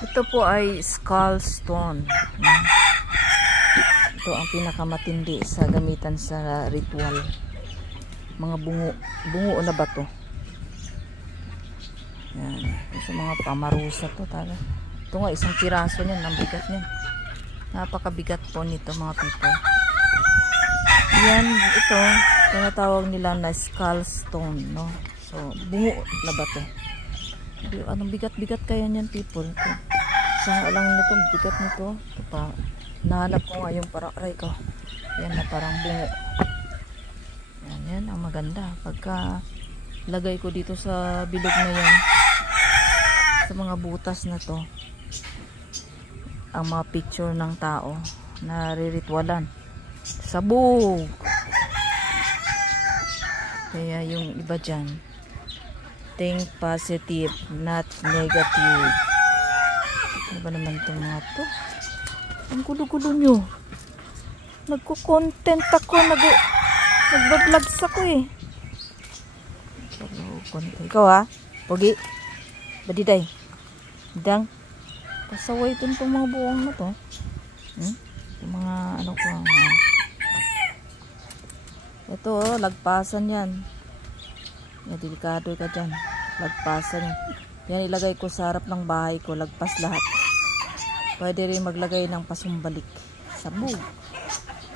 Ito po ay skull stone. Ito ang pinakamatindi sa gamitan sa ritual. Mga bungo na bato. Yan. Sa mga pamarusa to talaga. Ito nga isang piraso niyan, ang bigat niyan. Napakabigat po nito mga people. Yan, ito tinatawag nila na skull stone, no? So, bungo na bato. Anong bigat-bigat kaya niyan people? Ito. Sa lang nito, bigat nito. Ito pa. Nahanap ko nga yung parang aray ko. Yan na parang bungo. Yan ang maganda. Pagka lagay ko dito sa bilog na yan, sa mga butas na to, ang mga picture ng tao na riritwalan. Sabog! Kaya yung iba dyan, think positive, not negative. Ano ba naman itong mga to? Ang gulo-gulo nyo. Nagko-content ako. Nagba-vlogs ako eh. Ikaw ha? Pogi? Badiday? Dang? Pasaway itong mga buong na to. Yung mga ano ko. Ito oh, lagpasan yan. Yan, delikado ka dyan. Lagpasan yan. Yan ilagay ko sa harap ng bahay ko. Lagpas lahat. Pwede rin maglagay ng pasumbalik. Sabog.